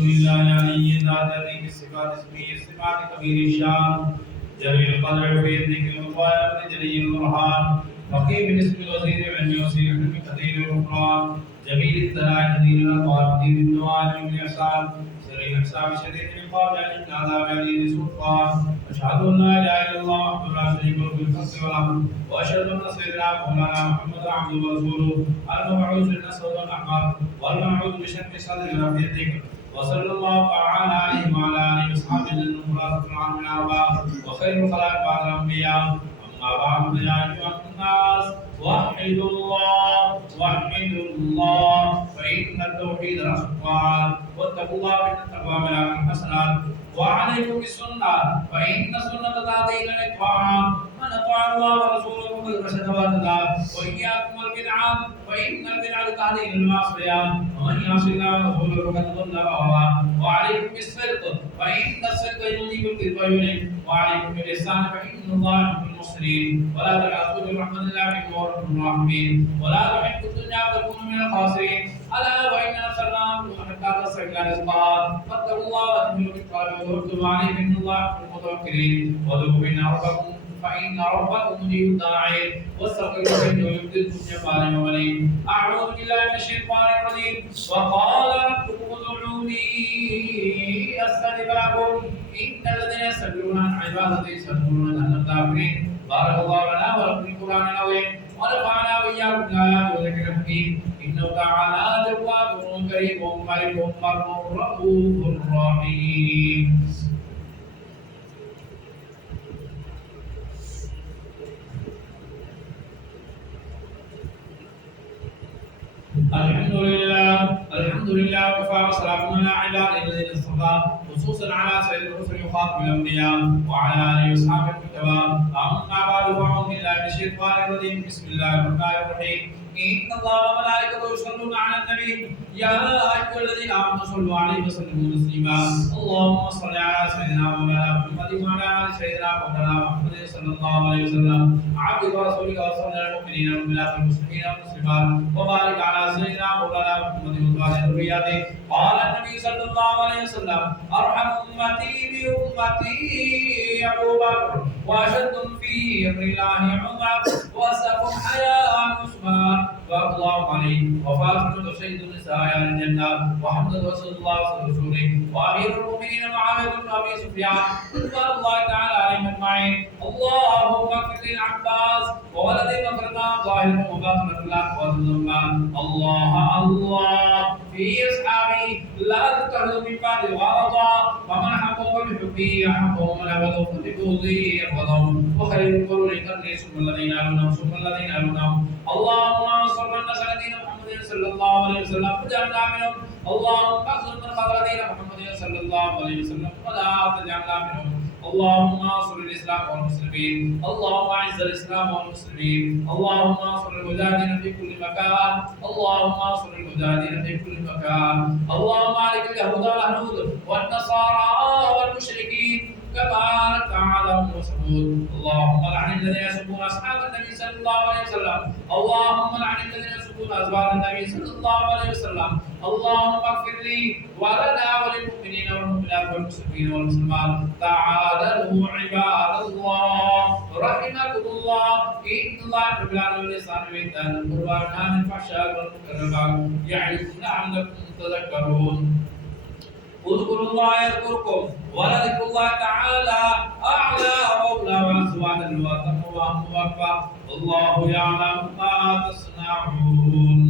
لله علي ذات ذي الصفات اسمه الصفات كبير الشان جليل القدر في الذكر والقوال جليل البرهان فقيه بالاسم الوزير من يوصي علم كثير الغفران جميل الثناء كثير الاطوار كثير الدعاء من الاحسان سريع الحساب شديد العقاب عليم العذاب عليم السلطان اشهد ان لا اله الا الله وحده لا شريك له في الخلق والامر واشهد ان سيدنا مولانا محمد عبده ورسوله المبعوث للنصر والاحمر والموعود بشرف صدرنا في الذكر وصلى الله تعالى عليه وعلى اله واصحابه النبراء العالم الاربعه وخير الخلائق بعد الانبياء اما بعد يا ايها الناس وحدوا الله فان التوحيد راس الطاعات واتقوا الله فان التقوى من الحسنات وعليكم بالسنه فان السنه تهدي الى الطاعات من اطاع الله ورسوله فقد رشد واهتدى واياكم البدعه فان البدعه تهدي الى المعصيه ومن يعص الله ورسوله فقد ضل وهوى وعليكم بالصدق فان الصدق يذيب الكذب ويهلك وعليكم بالاحسان فان الله يحب المحسنين ولا تبعثوا برحمه الله من هو ارحم الراحمين ولا تحبوا الدنيا وتكونوا من الخاسرين الا وان نصرناكم حتى تصل رزقا فاتقوا الله واتقوا بالقول وتوكلوا عليه ان الله يحب المتوكلين وادعوا ان ربكم فإن ربكم مجيب الداعين واستغفروا فإنه يمددكم جبارا ومنين أعوذ بالله من الشيطان الرجيم وقال ربكم ادعوني أستجب لكم إن الذين يستكبرون عن عبادتي سيدخلون جهنم داخلين بارك الله لنا ولكم في القرآن العظيم ونفعنا وإياكم بالآيات والذكر الحكيم إنه تعالى تواب كريم ملك رؤوف رحيم الحمد لله وكفى وسلام على عباده الذين اصطفى خصوصا على سيد الرسل وخاتم الانبياء وعلى اله واصحابه المجتبى اما بعد فاعوذ بالله من الشيطان الرجيم بسم الله الرحمن الرحيم ان الله وملائكته يصلون على النبي يا ايها الذين امنوا صلوا عليه وسلموا تسليما اللهم صل على سيدنا مولانا محمد وعلى ال سيدنا مولانا محمد صلى الله عليه وسلم عبدك ورسولك وصلى المؤمنين والمؤمنات والمسلمين والمسلمات وبارك على سيدنا مولانا محمد وعلى ذريته قال النبي صلى الله عليه وسلم ارحم امتي بامتي ابو بكر واشدهم في امر الله عمر واسقهم حياء عثمان بارك الله عليه وفاطمه سيد النساء اهل الجنه وحمد رسول الله صلى الله عليه وسلم وامير المؤمنين معاويه بن ابي سفيان رضوان الله تعالى عليهم اجمعين اللهم اغفر للعباس وولد مكرنا ظاهر وباطن الاخوات الزمان الله في اصحابي لا تتخذوا من بعد غرضا ومن حقهم بحبه يحقهم من ابدوا فببغضه يبغضهم وخير القرون قرني ثم الذين يلونهم ثم الذين يلونهم اللهم انصر من نصر دين محمد صلى الله عليه وسلم وجعلنا منهم اللهم اخذ من خذل دين محمد صلى الله عليه وسلم ولا تجعلنا منهم اللهم انصر الاسلام والمسلمين اللهم اعز الاسلام والمسلمين اللهم انصر المجاهدين في كل مكان اللهم انصر المجاهدين في كل مكان اللهم عليك اليهود والهنود والنصارى والمشركين كما تعالى وسعود اللهم لعن الذين يسبون اصحاب النبي صلى الله عليه وسلم اللهم لعن الذين يسبون ازواج النبي صلى الله عليه وسلم اللهم اغفر لي ولنا وللمؤمنين والمؤمنات والمسلمين والمسلمات تعالوا عباد الله رحمكم الله ان الله يحب العدل والإحسان وإيتاء ذي القربى وينهى عن الفحشاء والمنكر يعظكم لعلكم تذكرون اذكروا الله يذكركم ولذكر الله تعالى اعلى واولى وازواج واتم واكبر الله يعلم ما تصنعون